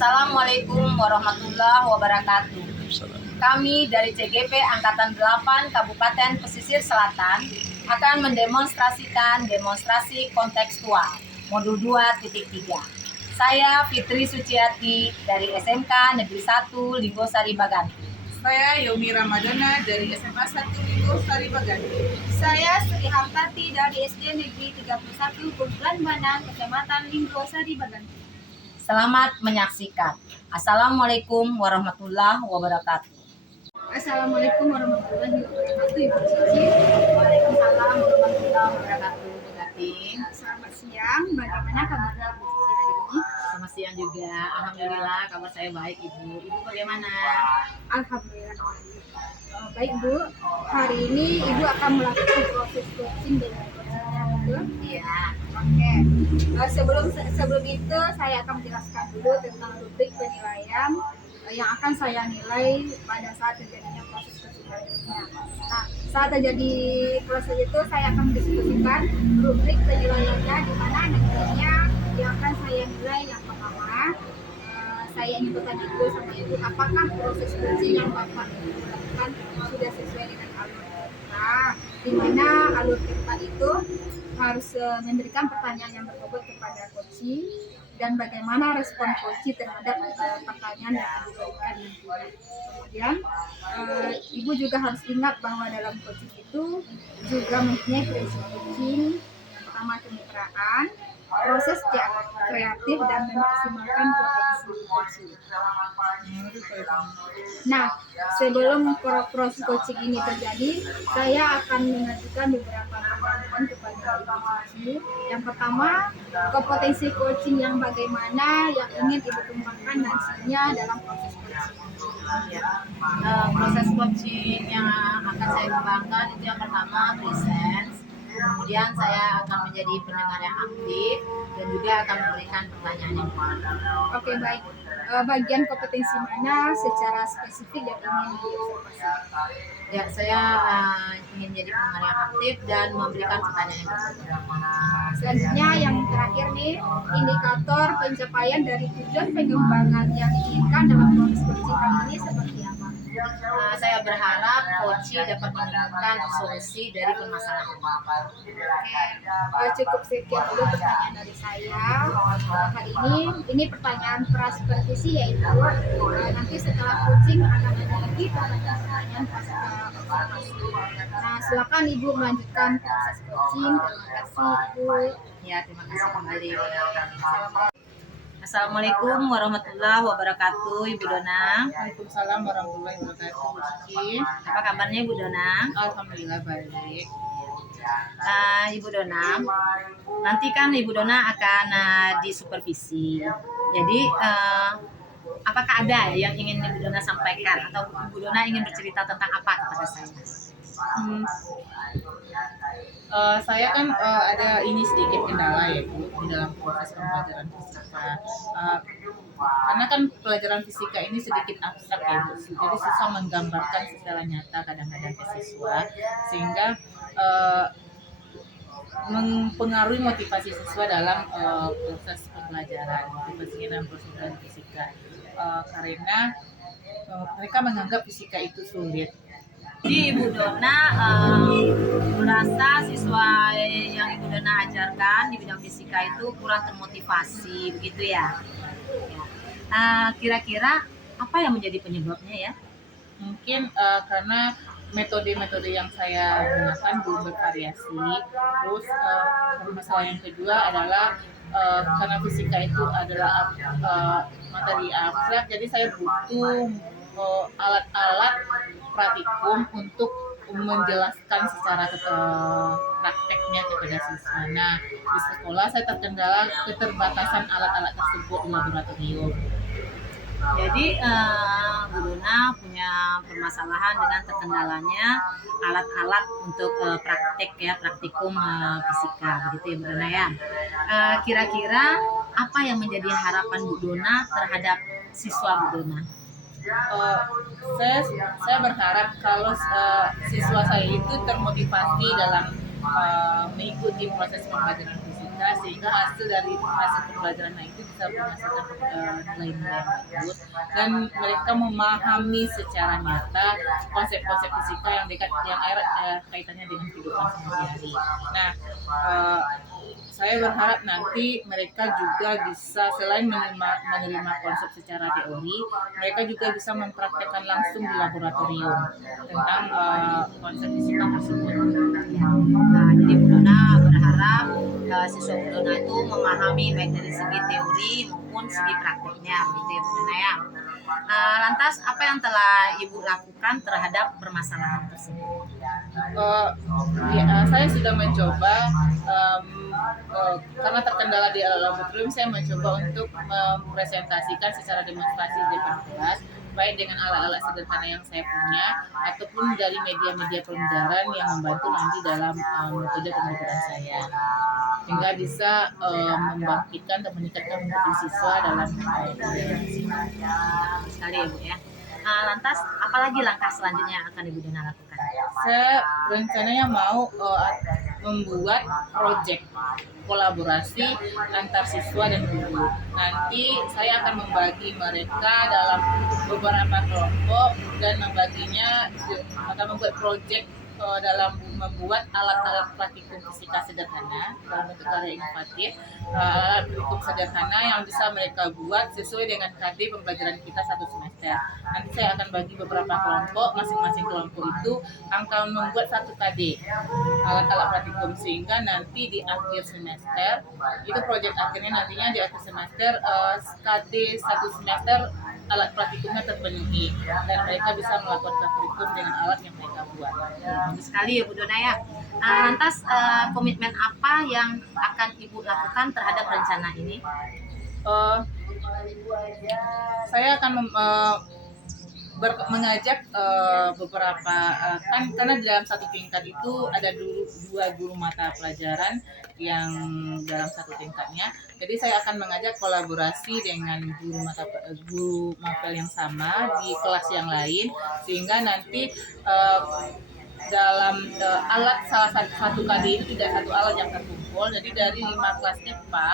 Assalamualaikum warahmatullahi wabarakatuh. Kami dari CGP Angkatan 8 Kabupaten Pesisir Selatan akan mendemonstrasikan demonstrasi kontekstual Modul 2.3. Saya Fitri Suciati dari SMK Negeri 1 Linggosari Baganti. Saya Yomi Ramadana dari SMA 1 Linggosari Baganti. Saya Sri Hartati dari SD Negeri 31 Bulan Banang, Kecamatan Linggosari Baganti. Selamat menyaksikan. Assalamualaikum warahmatullahi wabarakatuh. Assalamualaikum warahmatullahi wabarakatuh, Ibu Cici. Waalaikumsalam warahmatullahi wabarakatuh, Bu Kating. Selamat siang, bagaimana kabarnya Ibu Cici hari ini? Selamat siang juga. Alhamdulillah kabar saya baik, Ibu. Ibu bagaimana? Alhamdulillah baik. Baik Bu, hari ini Ibu akan melakukan proses coaching dengan coachingnya, betul? Iya. Oke. Sebelum itu saya akan menjelaskan dulu tentang rubrik penilaian yang akan saya nilai pada saat terjadinya proses coaching berikutnya. Nah, saat terjadi proses itu saya akan mendiskusikan rubrik penilaiannya, di mana nantinya yang akan saya nilai yang pertama. Saya ingin bertanya dulu sama Ibu, apakah proses coaching yang Bapak lakukan sudah sesuai dengan alur kita, di mana alur kita itu harus memberikan pertanyaan yang berbobot kepada coaching dan bagaimana respon coaching terhadap pertanyaan yang diberikan nantinya. Kemudian Ibu juga harus ingat bahwa dalam coaching itu juga mempunyai prinsip coaching. Yang pertama kemitraan, proses kreatif dan memaksimalkan potensi coaching. Nah, sebelum proses coaching ini terjadi, saya akan mengajukan beberapa pertanyaan kepada Ibu Cici. Yang pertama, kompetensi coaching yang bagaimana yang ingin Ibu kembangkan nantinya dalam proses coaching. Proses coaching yang akan saya kembangkan itu yang pertama presence. Kemudian saya akan menjadi pendengar yang aktif dan juga akan memberikan pertanyaan yang benar. Oke, baik. Bagian kompetensi mana secara spesifik yang ingin diobservasi? Ya, saya ingin menjadi pendengar yang aktif dan memberikan pertanyaan yang benar. Selanjutnya yang terakhir nih, indikator pencapaian dari tujuan pengembangan yang diinginkan dalam proses coaching kali ini seperti apa? Saya berharap coaching dapat menemukan solusi dari permasalahan. Cukup sekian dulu pertanyaan dari saya hari ini pertanyaan prasupervisi, yaitu nanti setelah coaching akan ada lagi pertanyaan observasi. Nah, silakan Ibu melanjutkan proses coaching. Terima kasih Ibu. Ya, terima kasih kembali. Assalamualaikum warahmatullahi wabarakatuh, Ibu Dona. Waalaikumsalam warahmatullahi wabarakatuh, Bu Cici. Apa kabarnya Ibu Dona? Alhamdulillah baik. Ibu Dona, nanti kan Ibu Dona akan disupervisi. Jadi apakah ada yang ingin Ibu Dona sampaikan atau Ibu Dona ingin bercerita tentang apa kepada saya? Saya kan ada ini sedikit kendala ya Bu di dalam proses pembelajaran fisika. Karena kan pelajaran fisika ini sedikit abstrak ya Bu, jadi susah menggambarkan secara nyata kadang-kadang ke siswa, sehingga mempengaruhi motivasi siswa dalam proses pembelajaran, motivasinya dalam proses pembelajaran fisika, karena mereka menganggap fisika itu sulit. Jadi Ibu Dona merasa siswa yang Ibu Dona ajarkan di bidang fisika itu kurang termotivasi, begitu ya? Kira-kira apa yang menjadi penyebabnya ya? Mungkin karena metode-metode yang saya gunakan belum bervariasi. Terus masalah yang kedua adalah karena fisika itu adalah materi abstrak, jadi saya butuh alat-alat praktikum untuk menjelaskan secara prakteknya kepada siswa. Nah, di sekolah saya terkendala keterbatasan alat-alat tersebut di laboratorium. Jadi Bu Dona punya permasalahan dengan terkendalanya alat-alat untuk praktikum fisika, begitu ya Bu Dona ya. Kira-kira apa yang menjadi harapan Bu Dona terhadap siswa Bu Dona? Saya berharap kalau siswa saya itu termotivasi dalam mengikuti proses pembelajaran fisika. mereka, sehingga hasil pembelajaran itu bisa menghasilkan nilai-nilai yang bagus, dan mereka memahami secara nyata konsep-konsep fisika yang dekat, yang erat kaitannya dengan kehidupan sehari-hari. Nah, saya berharap nanti mereka juga bisa, selain menerima konsep secara teori, mereka juga bisa mempraktekkan langsung di laboratorium tentang konsep fisika tersebut. Nah, jadi Bu Dona berharap siswa Bu Dona itu memahami baik dari segi teori maupun segi praktiknya, begitu ya Bu Dona ya. Lantas apa yang telah Ibu lakukan terhadap permasalahan tersebut? Saya sudah mencoba, karena terkendala di laboratorium, saya mencoba untuk mempresentasikan secara demonstrasi di depan kelas, baik dengan alat-alat sederhana yang saya punya ataupun dari media-media pembelajaran yang membantu nanti dalam metode pembelajaran saya, hingga bisa membangkitkan dan meningkatkan motivasi siswa dalam pembelajaran Sekali ya Bu ya. Lantas apalagi langkah selanjutnya yang akan Ibu Dona lakukan? Saya rencananya mau membuat proyek kolaborasi antar siswa dan guru. Nanti saya akan membagi mereka dalam beberapa kelompok dan membuat proyek dalam membuat alat-alat praktikum fisika sederhana dalam bentuk karya inovatif, alat praktikum sederhana yang bisa mereka buat sesuai dengan KD pembelajaran kita satu semester. Nanti saya akan bagi beberapa kelompok, masing-masing kelompok itu akan membuat satu KD alat-alat praktikum, sehingga nanti di akhir semester itu proyek akhirnya, nantinya di akhir semester KD satu semester alat praktikumnya terpenuhi dan mereka bisa melakukan praktikum dengan alat yang mereka buat. Bagus sekali ya Bu Dona ya. Lantas komitmen apa yang akan Ibu lakukan terhadap rencana ini? Saya akan mengajak beberapa kan, karena dalam satu tingkat itu ada dua guru mata pelajaran yang dalam satu tingkatnya. Jadi saya akan mengajak kolaborasi dengan guru mapel yang sama di kelas yang lain, sehingga nanti dalam alat salah satu KD itu tidak satu alat yang terkumpul. Jadi dari 5 kelas IPA,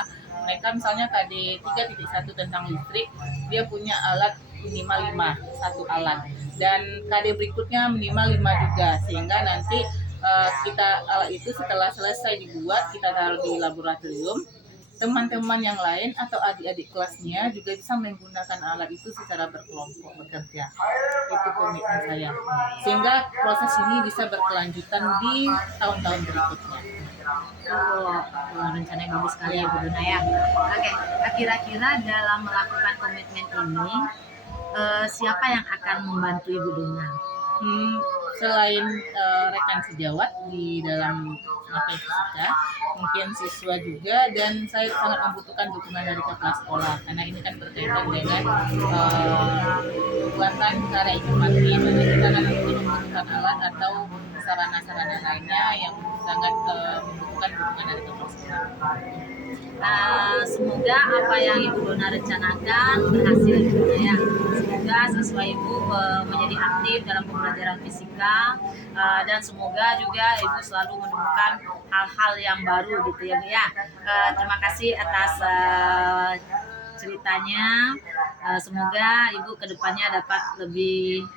mereka misalnya KD 3.1 tentang listrik, dia punya alat minimal 5, satu alat, dan KD berikutnya minimal 5 juga, sehingga nanti alat itu setelah selesai dibuat, kita taruh di laboratorium. Teman-teman yang lain atau adik-adik kelasnya juga bisa menggunakan alat itu secara berkelompok bekerja. Itu komitmen saya, sehingga proses ini bisa berkelanjutan di tahun-tahun berikutnya. Rencananya bagus sekali ya Bu Dona ya. Oke, kira-kira dalam melakukan komitmen ini siapa yang akan membantu Ibu Dona? Selain rekan sejawat di dalam mapel fisika, mungkin siswa juga, dan saya sangat membutuhkan dukungan dari kepala sekolah, karena ini kan berkaitan dengan pembuatan karya inovatif. Jadi kita akan membutuhkan alat atau sarana-sarana lainnya yang sangat membutuhkan dukungan dari kepala sekolah. Semoga apa yang Ibu Dona rencanakan berhasil Ibu Dona ya. Semoga siswa Ibu menjadi aktif dalam pembelajaran fisika, dan semoga juga Ibu selalu menemukan hal-hal yang baru gitu ya Bu ya. Terima kasih atas ceritanya. Semoga Ibu kedepannya dapat lebih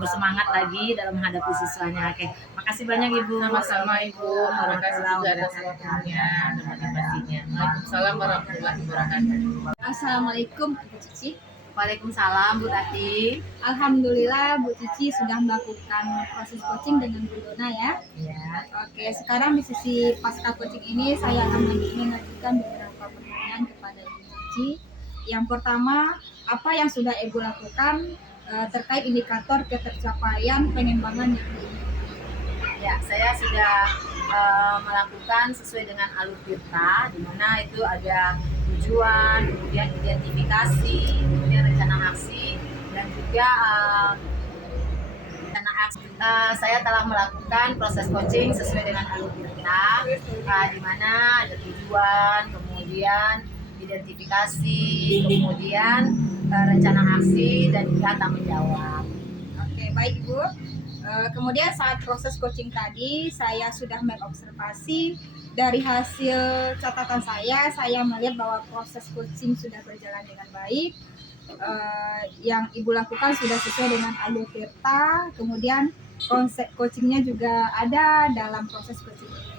bersemangat lagi dalam menghadapi siswanya. Oke, makasih banyak Ibu. Sama-sama Ibu, terima kasih juga atas waktunya dan motivasinya. Waalaikumsalam warahmatullahi wabarakatuh. Assalamualaikum Bu Cici. Waalaikumsalam Bu Tati. Alhamdulillah Bu Cici sudah melakukan proses coaching dengan Bu Dona ya. Ya. Oke, sekarang di sisi pasca coaching ini saya akan mengajukan beberapa pertanyaan kepada Ibu Cici. Yang pertama, apa yang sudah Ibu lakukan terkait indikator ketercapaian pengembangan yang diinginkan? Ya, saya sudah melakukan sesuai dengan alur Tirta, di mana itu ada tujuan, kemudian identifikasi, kemudian rencana aksi, dan juga rencana aksi. Saya telah melakukan proses coaching sesuai dengan alur Tirta, di mana ada tujuan, kemudian identifikasi, kemudian rencana aksi, dan juga tanggung jawab. Oke, baik Bu. Kemudian saat proses coaching tadi, saya sudah mengobservasi dari hasil catatan saya melihat bahwa proses coaching sudah berjalan dengan baik. Yang Ibu lakukan sudah sesuai dengan alur tirta, kemudian konsep coachingnya juga ada dalam proses coaching ini.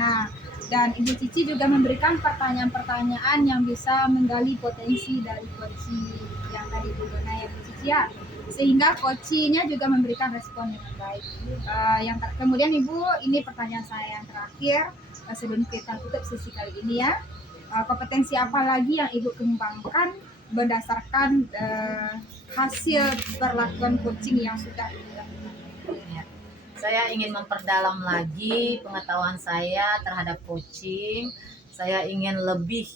Nah, dan Ibu Cici juga memberikan pertanyaan-pertanyaan yang bisa menggali potensi dari coaching yang tadi Ibu Dona ya Bu Cici ya, sehingga coachingnya juga memberikan respon dengan baik. Kemudian Ibu, ini pertanyaan saya yang terakhir sebelum kita tutup sesi kali ini ya. Kompetensi apa lagi yang Ibu kembangkan berdasarkan hasil perlakuan coaching yang sudah dilakukan? Ya. Saya ingin memperdalam lagi pengetahuan saya terhadap coaching. Saya ingin lebih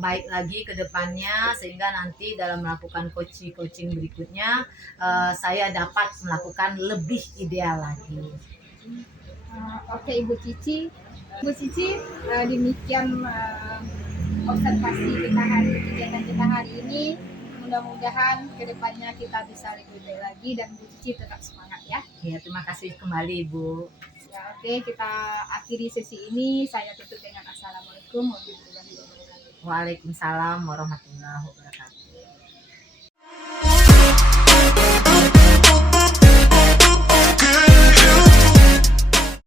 baik lagi ke depannya, sehingga nanti dalam melakukan coaching berikutnya saya dapat melakukan lebih ideal lagi. Oke Ibu Cici. Ibu Cici, demikian observasi kegiatan kita hari ini. Mudah-mudahan kedepannya kita bisa lebih baik lagi dan Bu Cici tetap semangat ya. Ya, terima kasih kembali Ibu. Ya, oke, kita akhiri sesi ini. Saya tutup dengan assalamualaikum warahmatullahi wabarakatuh. Waalaikumsalam warahmatullahi wabarakatuh.